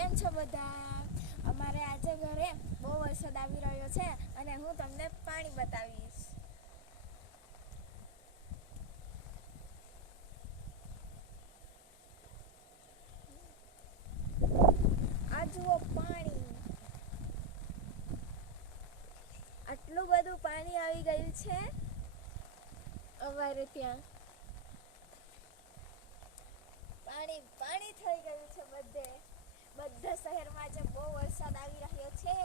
કેમ છો બધા? અમારે આજે ઘરે બહુ વરસાદ આવી રહ્યો છે અને હું તમને પાણી બતાવીશ. આ જુઓ પાણી. આટલું બધું પાણી આવી ગયું છે અમારે ત્યાં. પાણી પાણી થઈ ગયું છે બધે. બધા શહેરમાં આજે બહુ વરસાદ આવી રહ્યો છે.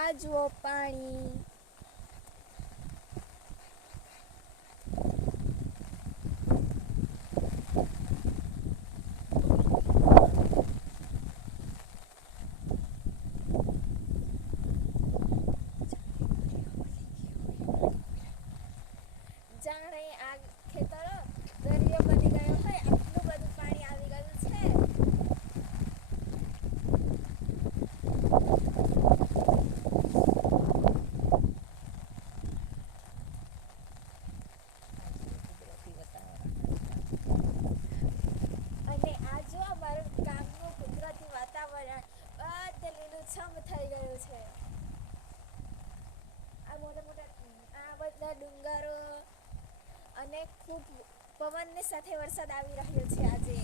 આ જુઓ પાણી. જાણે આ ખેતરો દરિયો બની ગયો હોય આટલું બધું પાણી આવી ગયું છે. અને આ જો અમારું ગામનું કુદરતી વાતાવરણ બધે લીલુંછમ થઈ ગયું છે. આ મોટા મોટા આ બધા ડુંગરો અને ખૂબ પવનની સાથે વરસાદ આવી રહ્યો છે આજે.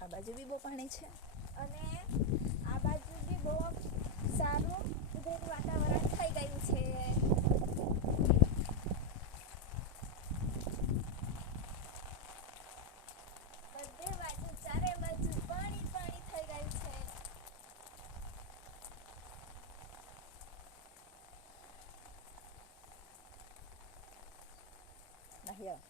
આ બાજુ બી બહુ પાણી છે અને આ બાજુ બી બહુ સારું કુદરતી વાતાવરણ થઈ ગયું છે. બધે બાજુ ચારે બાજુ પાણી પાણી થઈ ગયું છે. નહીં